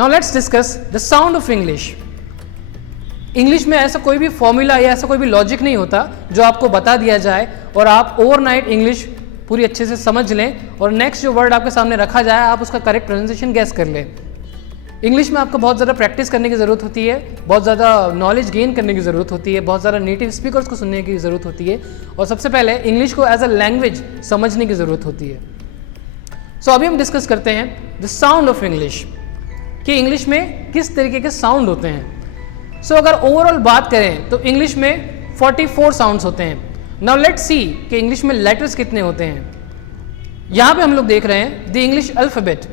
Now let's discuss the sound of English. English में ऐसा कोई भी फॉर्मूला या ऐसा कोई भी लॉजिक नहीं होता जो आपको बता दिया जाए और आप ओवरनाइट इंग्लिश पूरी अच्छे से समझ लें और नेक्स्ट जो वर्ड आपके सामने रखा जाए आप उसका करेक्ट प्रोनाउंसिएशन गैस कर लें। इंग्लिश में आपको बहुत ज़्यादा प्रैक्टिस करने की ज़रूरत होती है, बहुत ज़्यादा नॉलेज गेन करने की ज़रूरत होती है, बहुत ज़्यादा नेटिव स्पीकर्स को सुनने की ज़रूरत होती है और सबसे पहले इंग्लिश को एज अ लैंग्वेज समझने की ज़रूरत होती है। सो अभी हम डिस्कस करते हैं द साउंड ऑफ इंग्लिश कि इंग्लिश में किस तरीके के साउंड होते हैं। सो अगर ओवरऑल बात करें तो इंग्लिश में 44 साउंड्स होते हैं। नाउ लेट्स सी कि इंग्लिश में लेटर्स कितने होते हैं। यहाँ पे हम लोग देख रहे हैं the English alphabet.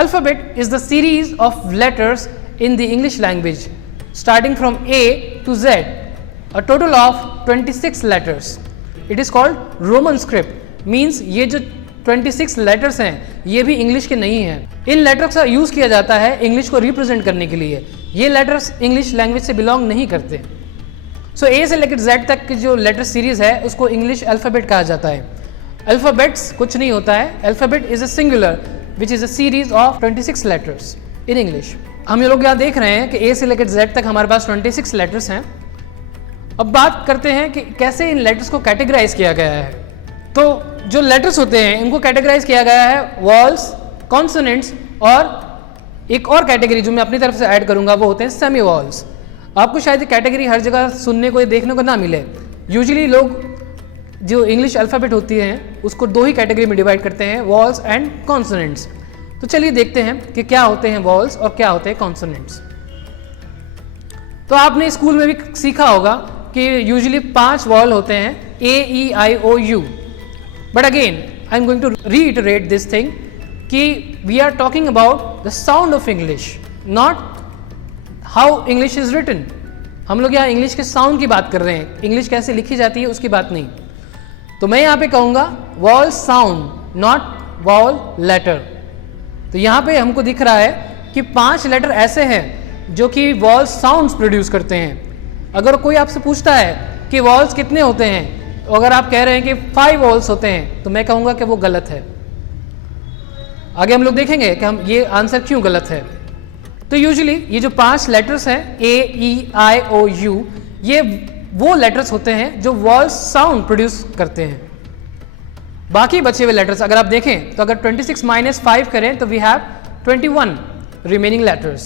Alphabet is the series of letters in the English language starting from A to Z, a total of 26 letters. It is called Roman script, means ये जो 26 letters हैं ये भी इंग्लिश के नहीं हैं। इन लेटर्स का use किया जाता है इंग्लिश को रिप्रेजेंट करने के लिए। ये लेटर्स इंग्लिश लैंग्वेज से बिलोंग नहीं करते। सो A से लेकर Z तक की जो लेटर सीरीज है उसको इंग्लिश अल्फ़ाबेट कहा जाता है। अल्फ़ाबेट्स कुछ नहीं होता है, alphabet is a singular which is a series of 26 letters in English। हम ये लोग यहाँ देख रहे हैं कि A से लेकर Z तक हमारे पास 26 letters हैं। अब बात करते हैं कि कैसे इन letters को कैटेगराइज किया गया है। तो जो letters होते हैं इनको कैटेगराइज किया गया है vowels, consonants और एक और कैटेगरी जो मैं अपनी तरफ से ऐड करूंगा वो होते हैं सेमी वॉल्स। आपको शायद ये कैटेगरी हर जगह सुनने को देखने को ना मिले। यूजुअली लोग जो इंग्लिश अल्फ़ाबेट होती हैं उसको दो ही कैटेगरी में डिवाइड करते हैं, वॉल्स एंड कॉन्सोनेंट्स। तो चलिए देखते हैं कि क्या होते हैं वॉल्स और क्या होते हैं कॉन्सोनेंट्स। तो आपने स्कूल में भी सीखा होगा कि यूजुअली 5 वॉल होते हैं, A, E, I, O, U। But again I am going to reiterate this thing कि we are talking about the sound of English, not how English is written. हम लोग यहाँ इंग्लिश के साउंड की बात कर रहे हैं, इंग्लिश कैसे लिखी जाती है उसकी बात नहीं। तो मैं यहाँ पे कहूँगा vowel sound not vowel letter. तो यहाँ पे हमको दिख रहा है कि 5 लेटर ऐसे हैं जो कि वॉल साउंड्स प्रोड्यूस करते हैं। अगर कोई आपसे पूछता है कि वॉल्स कितने होते हैं, तो अगर आप कह रहे हैं कि 5 वॉल्स होते हैं तो मैं कहूँगा कि वो गलत है। आगे हम लोग देखेंगे कि हम ये आंसर क्यों गलत है। तो यूजुअली ये जो 5 लेटर्स हैं A, E, I, O, U, ये वो लेटर्स होते हैं जो वॉल साउंड प्रोड्यूस करते हैं। बाकी बचे हुए लेटर्स अगर आप देखें तो अगर 26 माइनस 5 करें तो वी हैव 21 रिमेनिंग लेटर्स।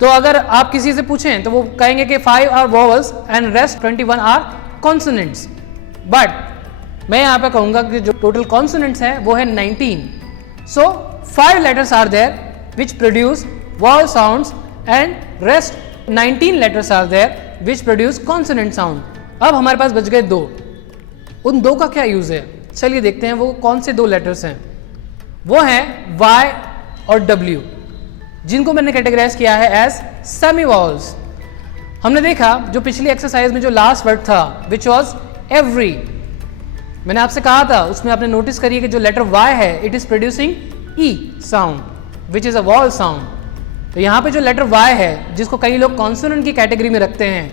तो अगर आप किसी से पूछें तो वो कहेंगे कि 5 are vowels and rest 21 are consonants. But मैं यहाँ पे कहूँगा कि जो टोटल कॉन्सोनेंट्स हैं वो है 19। So 5 letters are there which produce vowel sounds and rest 19 letters are there which produce consonant sound। अब हमारे पास बच गए 2। उन 2 का क्या यूज है, चलिए देखते हैं वो कौन से 2 लेटर्स हैं। वो हैं Y और W, जिनको मैंने कैटेगराइज किया है एज सेमी वॉल्स। हमने देखा जो पिछली एक्सरसाइज में जो लास्ट वर्ड था विच वॉज एवरी, मैंने आपसे कहा था उसमें आपने नोटिस करिए कि जो लेटर Y है it is producing E sound which is a wall sound. तो यहाँ पे जो लेटर Y है जिसको कई लोग कॉन्सोनेंट की कैटेगरी में रखते हैं,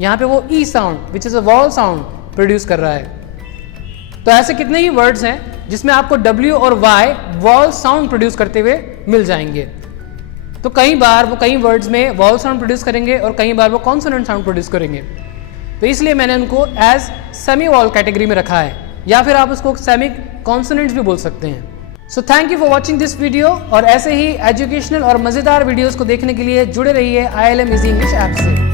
यहाँ पे वो E sound which is a wall sound produce कर रहा है। तो ऐसे कितने ही वर्ड्स हैं जिसमें आपको W और Y वॉल साउंड प्रोड्यूस करते हुए मिल जाएंगे। तो कई बार वो कई वर्ड्स में वॉल साउंड प्रोड्यूस करेंगे और कई बार वो कॉन्सोनेंट साउंड प्रोड्यूस करेंगे। तो इसलिए मैंने उनको एज सेमी वॉल कैटेगरी में रखा है, या फिर आप उसको सेमी कॉन्सोनेंट्स भी बोल सकते हैं। So thank you for watching this video और ऐसे ही एजुकेशनल और मज़ेदार वीडियोस को देखने के लिए जुड़े रहिए ILM इजी इंग्लिश ऐप से।